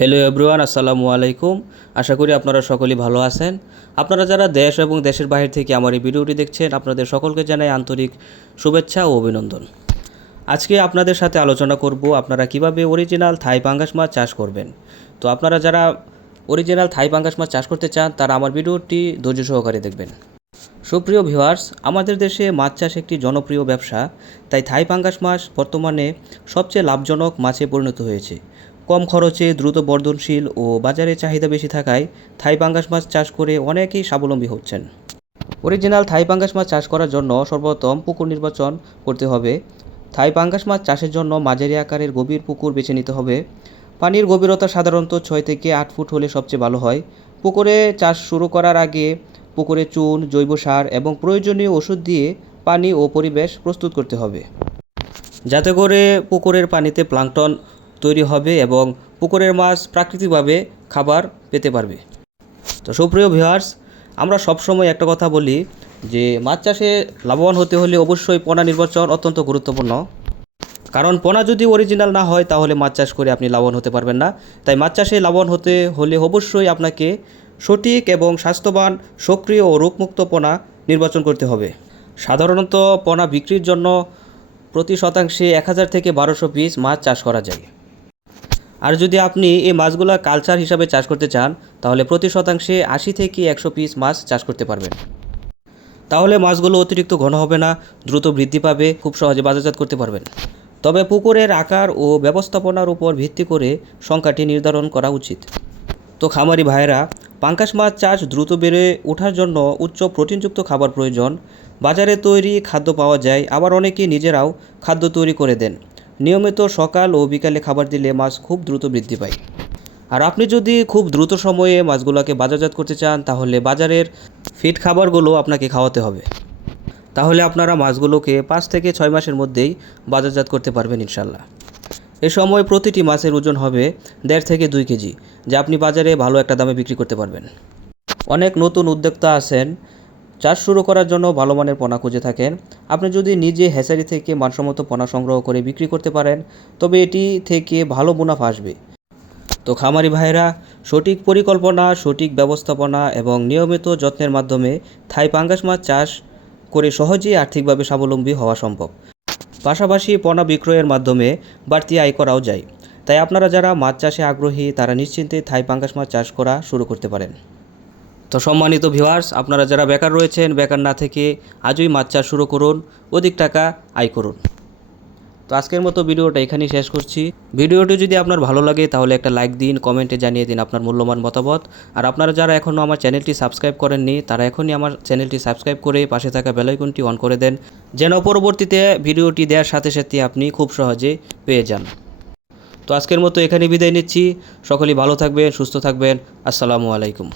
Hello everyone, আসসালামু আলাইকুম। আশা করি আপনারা সকলেই ভালো আছেন। আপনারা যারা দেশ এবং দেশের বাইরে থেকে আমার এই ভিডিওটি দেখছেন, আপনাদের সকলকে জানাই আন্তরিক শুভেচ্ছা ও অভিনন্দন। আজকে আপনাদের সাথে আলোচনা করব আপনারা কিভাবে অরিজিনাল থাই পাঙ্গাস মাছ চাষ করবেন। তো আপনারা যারা অরিজিনাল থাই পাঙ্গাস মাছ চাষ করতে চান তারা আমার ভিডিওটি ধৈর্য সহকারে দেখবেন। সুপ্রিয় ভিউয়ার্স, আমাদের দেশে মাছ চাষ একটি জনপ্রিয় ব্যবসা, তাই থাই পাঙ্গাস মাছ বর্তমানে সবচেয়ে লাভজনক মাছে পরিণত হয়েছে। কম খরচে দ্রুত বর্ধনশীল ও বাজারে চাহিদা বেশি থাকায় থাই পাঙ্গাস মাছ চাষ করে অনেকেই স্বাবলম্বী হচ্ছেন। অরিজিনাল থাই পাঙ্গাস মাছ চাষ করার জন্য সর্বপ্রথম পুকুর নির্বাচন করতে হবে। থাই পাঙ্গাস মাছ চাষের জন্য মাঝারি আকারের গভীর পুকুর বেছে নিতে হবে। পানির গভীরতা সাধারণত 6 থেকে 8 ফুট হলে সবচেয়ে ভালো হয়। পুকুরে চাষ শুরু করার আগে পুকুরে চুন, জৈব সার এবং প্রয়োজনীয় ওষুধ দিয়ে পানি ও পরিবেশ প্রস্তুত করতে হবে, যাতে করে পুকুরের পানিতে প্লাঙ্কটন তৈরি হবে এবং পুকুরের মাছ প্রাকৃতিকভাবে খাবার পেতে পারবে। তো সুপ্রিয় ভিউয়ার্স, আমরা সবসময় একটা কথা বলি যে মাছ চাষে লাভবান হতে হলে অবশ্যই পোনা নির্বাচন অত্যন্ত গুরুত্বপূর্ণ। কারণ পোনা যদি অরিজিনাল না হয় তাহলে মাছ চাষ করে আপনি লাভবান হতে পারবেন না। তাই মাছ চাষে লাভবান হতে হলে অবশ্যই আপনাকে সঠিক এবং স্বাস্থ্যবান, সক্রিয় ও রোগমুক্ত পোনা নির্বাচন করতে হবে। সাধারণত পোনা বিক্রির জন্য প্রতি শতাংশে 1000 থেকে 1200 পিস মাছ চাষ করা যায়। আর যদি আপনি এই মাছগুলো কালচার হিসাবে চাষ করতে চান তাহলে প্রতি শতাংশে 80 থেকে 100 পিস মাছ চাষ করতে পারবেন। তাহলে মাছগুলো অতিরিক্ত ঘন হবে না, দ্রুত বৃদ্ধি পাবে, খুব সহজে বাজারজাত করতে পারবেন। তবে পুকুরের আকার ও ব্যবস্থাপনার উপর ভিত্তি করে সংখ্যাটি নির্ধারণ করা উচিত। তো খামারি ভাইয়েরা, পাঙ্গাস মাছ চাষ দ্রুত বেড়ে ওঠার জন্য উচ্চ প্রোটিনযুক্ত খাবার প্রয়োজন। বাজারে তৈরি খাদ্য পাওয়া যায়, আবার অনেকে নিজেরাও খাদ্য তৈরি করে দেন। নিয়মিত সকাল ও বিকালে খাবার দিলে মাছ খুব দ্রুত বৃদ্ধি পায়। আর আপনি যদি খুব দ্রুত সময়ে মাছগুলোকে বাজারজাত করতে চান তাহলে বাজারের ফিড খাবারগুলো আপনাকে খাওয়াতে হবে। তাহলে আপনারা মাছগুলোকে 5 থেকে 6 মাসের মধ্যেই বাজারজাত করতে পারবেন ইনশাল্লাহ। এ সময় প্রতিটি মাছের ওজন হবে 1.5 থেকে 2 কেজি, যা আপনি বাজারে ভালো একটা দামে বিক্রি করতে পারবেন। অনেক নতুন উদ্যোক্তা আছেন, চাষ শুরু করার জন্য ভালো মানের পোনা খুঁজে থাকেন। আপনি যদি নিজে হ্যাচারি থেকে মানসম্মত পোনা সংগ্রহ করে বিক্রি করতে পারেন তবে এটি থেকে ভালো মুনাফা আসবে। তো খামারি ভাইরা, সঠিক পরিকল্পনা, সঠিক ব্যবস্থাপনা এবং নিয়মিত যত্নের মাধ্যমে থাই পাঙ্গাস মাছ চাষ করে সহজেই আর্থিকভাবে স্বাবলম্বী হওয়া সম্ভব। পাশাপাশি পোনা বিক্রয়ের মাধ্যমে বাড়তি আয় করাও যায়। তাই আপনারা যারা মাছ চাষে আগ্রহী তারা নিশ্চিন্তে থাই পাঙ্গাস মাছ চাষ করা শুরু করতে পারেন। তো সম্মানিত ভিউয়ার্স, আপনারা যারা বেকার রয়েছেন, বেকার না থেকে আজই মাছ চাষ শুরু করুন, অধিক টাকা আয় করুন। তো আজকের মতো ভিডিওটা এখানেই শেষ করছি। ভিডিওটি যদি আপনার ভালো লাগে তাহলে একটা লাইক দিন, কমেন্টে জানিয়ে দিন আপনার মূল্যবান মতামত। আর আপনারা যারা এখনও আমার চ্যানেলটি সাবস্ক্রাইব করেননি তারা এখনই আমার চ্যানেলটি সাবস্ক্রাইব করে পাশে থাকা বেল আইকনটি অন করে দেন, যেন পরবর্তীতে ভিডিওটি দেওয়ার সাথে সাথে আপনি খুব সহজে পেয়ে যান। তো আজকের মতো এখানে বিদায় নিচ্ছি। সকলেই ভালো থাকবেন, সুস্থ থাকবেন। আসসালামু আলাইকুম।